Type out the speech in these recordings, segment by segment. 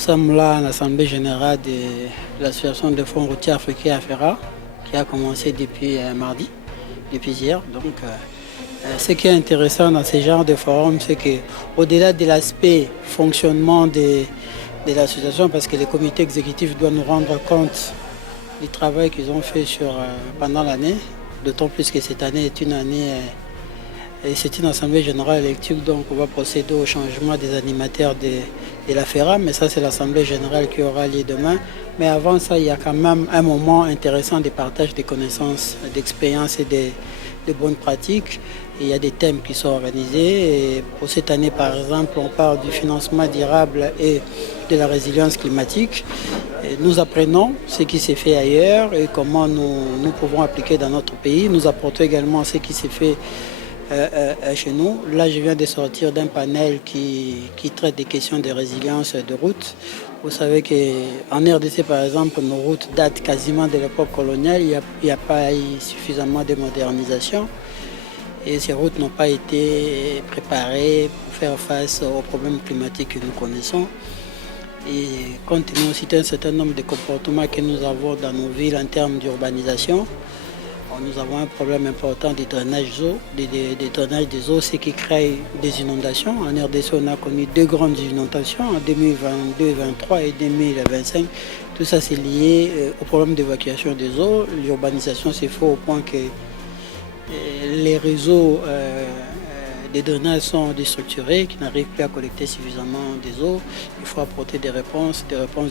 sommes là à l'Assemblée générale de l'Association des fonds routiers africains AFERA, qui a commencé depuis mardi, depuis hier. Donc, ce qui est intéressant dans ce genre de forum, c'est qu'au-delà de l'aspect fonctionnement de l'association, parce que les comités exécutifs doivent nous rendre compte du travail qu'ils ont fait pendant l'année, d'autant plus que cette année est une année, et c'est une assemblée générale élective, donc on va procéder au changement des animateurs de la FERA, mais ça c'est l'assemblée générale qui aura lieu demain. Mais avant ça, il y a quand même un moment intéressant de partage des connaissances, d'expériences et de bonnes pratiques. Il y a des thèmes qui sont organisés. Et pour cette année, par exemple, on parle du financement durable et de la résilience climatique. Et nous apprenons ce qui s'est fait ailleurs et comment nous pouvons appliquer dans notre pays. Nous apportons également ce qui s'est fait chez nous. Là, je viens de sortir d'un panel qui traite des questions de résilience de route. Vous savez qu'en RDC, par exemple, nos routes datent quasiment de l'époque coloniale. Il n'y a pas eu suffisamment de modernisation. Et ces routes n'ont pas été préparées pour faire face aux problèmes climatiques que nous connaissons. Et compte tenu aussi d'un certain nombre de comportements que nous avons dans nos villes en termes d'urbanisation, nous avons un problème important de drainage des eaux, ce qui crée des inondations. En RDC, on a connu deux grandes inondations en 2022, 2023 et 2025. Tout ça, c'est lié au problème d'évacuation des eaux. L'urbanisation s'est fait au point que les réseaux de drainage sont déstructurés, qui n'arrivent plus à collecter suffisamment des eaux. Il faut apporter des réponses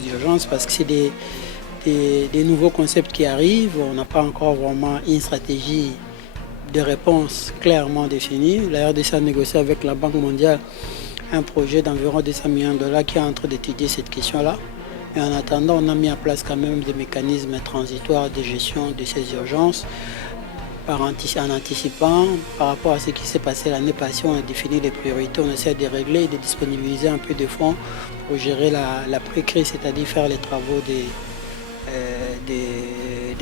d'urgence parce que c'est des nouveaux concepts qui arrivent. On n'a pas encore vraiment une stratégie de réponse clairement définie. La RDC a négocié avec la Banque mondiale un projet d'environ 200 millions de dollars qui est en train d'étudier cette question-là. Et en attendant, on a mis en place quand même des mécanismes transitoires de gestion de ces urgences. En anticipant par rapport à ce qui s'est passé l'année passée, on a défini les priorités, on essaie de régler et de disponibiliser un peu de fonds pour gérer la pré-crise, c'est-à-dire faire les travaux des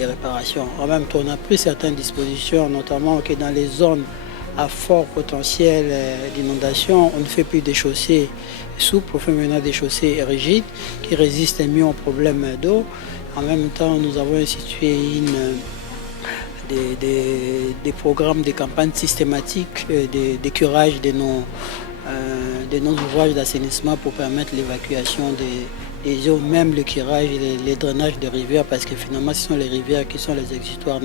réparations. En même temps, on a pris certaines dispositions, notamment que dans les zones à fort potentiel d'inondation, on ne fait plus des chaussées souples, on fait maintenant des chaussées rigides qui résistent mieux aux problèmes d'eau. En même temps, nous avons institué des programmes de campagnes systématiques de curage de nos ouvrages d'assainissement pour permettre l'évacuation des eaux, même le curage et les drainages de rivières, parce que finalement ce sont les rivières qui sont les exutoires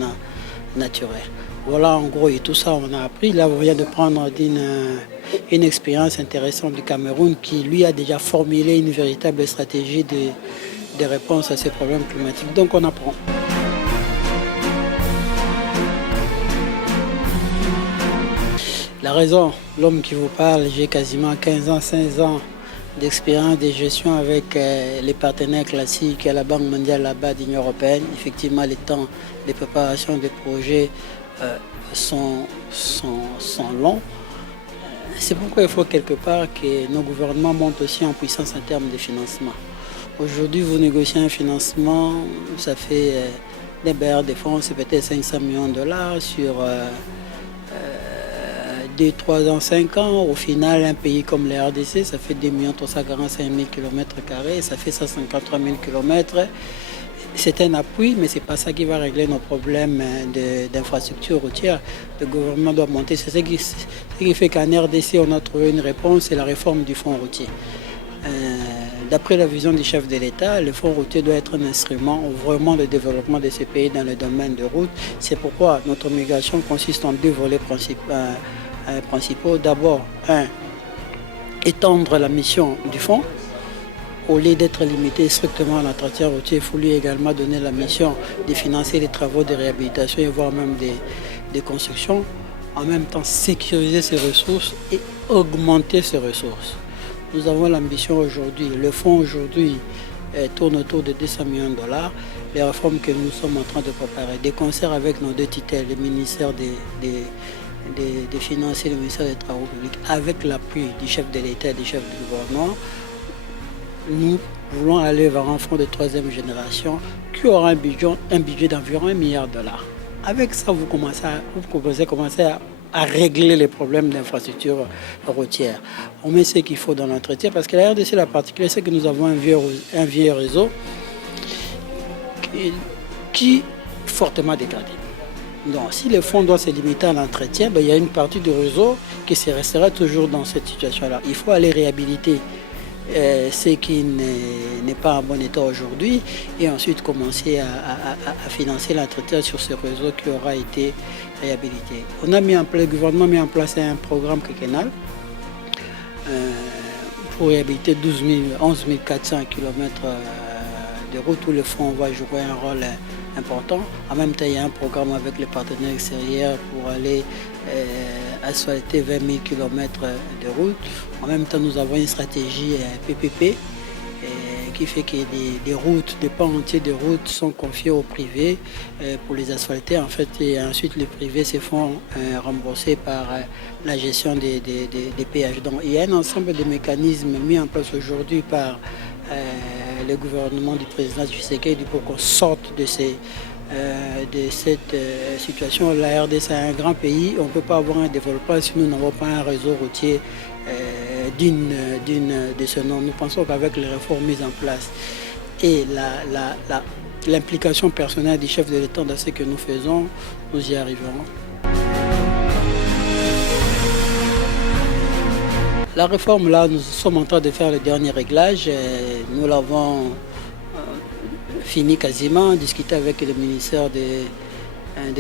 naturels. Voilà en gros, et tout ça on a appris. Là on vient de prendre une expérience intéressante du Cameroun qui lui a déjà formulé une véritable stratégie de réponse à ces problèmes climatiques. Donc on apprend. La raison, l'homme qui vous parle, j'ai quasiment 15 ans, 16 ans d'expérience de gestion avec les partenaires classiques à la Banque mondiale là-bas de l'Union européenne. Effectivement, les temps de préparation des projets sont longs. C'est pourquoi il faut quelque part que nos gouvernements montent aussi en puissance en termes de financement. Aujourd'hui, vous négociez un financement, ça fait des bailleurs de fonds, c'est peut-être 500 millions de dollars sur 2, 3 ans, 5 ans. Au final, un pays comme la RDC, ça fait 2 345 000 km², ça fait 153 000 km. C'est un appui, mais ce n'est pas ça qui va régler nos problèmes d'infrastructure routière. Le gouvernement doit monter. C'est ce qui fait qu'en RDC, on a trouvé une réponse, c'est la réforme du fonds routier. D'après la vision du chef de l'État, le fonds routier doit être un instrument vraiment de développement de ces pays dans le domaine de route. C'est pourquoi notre migration consiste en deux volets principaux. D'abord, étendre la mission du fonds. Au lieu d'être limité strictement à l'entretien routier, il faut lui également donner la mission de financer les travaux de réhabilitation et voire même des constructions. En même temps, sécuriser ses ressources et augmenter ses ressources. Nous avons l'ambition aujourd'hui, le fonds aujourd'hui tourne autour de 200 millions de dollars. Les réformes que nous sommes en train de préparer, des concerts avec nos deux tutelles, le ministère des Finances et le ministère des Travaux publics, avec l'appui du chef de l'État et du chef du gouvernement, nous voulons aller vers un fonds de troisième génération qui aura un budget d'environ 1 milliard de dollars. Avec ça, vous commencez à à régler les problèmes d'infrastructure routière. On met ce qu'il faut dans l'entretien parce que la RDC, la particularité, c'est que nous avons un vieux réseau qui est fortement dégradé. Donc, si les fonds doivent se limiter à l'entretien, il y a une partie du réseau qui se restera toujours dans cette situation-là. Il faut aller réhabiliter ce qui n'est pas en bon état aujourd'hui et ensuite commencer à financer l'entretien sur ce réseau qui aura été réhabilité. Le gouvernement a mis en place un programme quinquennal pour réhabiliter 11 400 km de route où le fonds va jouer un rôle important. En même temps, il y a un programme avec les partenaires extérieurs pour aller asphalter 20 000 km de route. En même temps, nous avons une stratégie PPP qui fait que des routes, des pans entiers de routes sont confiés au privé pour les asphalter. En fait, et ensuite, les privés se font rembourser par la gestion des péages. Donc, il y a un ensemble de mécanismes mis en place aujourd'hui par le gouvernement du président Tshisekedi pour qu'on sorte de cette situation. La RDC est un grand pays, on ne peut pas avoir un développement si nous n'avons pas un réseau routier digne de ce nom. Nous pensons qu'avec les réformes mises en place et l'implication personnelle du chef de l'État dans ce que nous faisons, nous y arriverons. La réforme, là, nous sommes en train de faire le dernier réglage. Nous l'avons fini quasiment, discuté avec le ministère des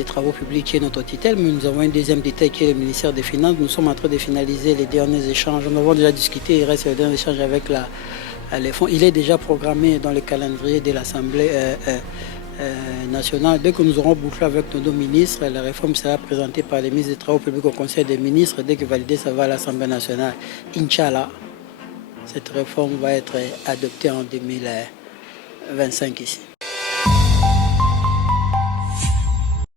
Travaux publics qui est notre tutelle, mais nous avons un deuxième détail qui est le ministère des Finances. Nous sommes en train de finaliser les derniers échanges. Nous avons déjà discuté, il reste les derniers échanges avec les fonds. Il est déjà programmé dans le calendrier de l'Assemblée nationale. Dès que nous aurons bouclé avec nos deux ministres, la réforme sera présentée par les ministres des Travaux publics au Conseil des ministres. Dès que validé, ça va à l'Assemblée nationale. Inch'Allah, cette réforme va être adoptée en 2025 ici.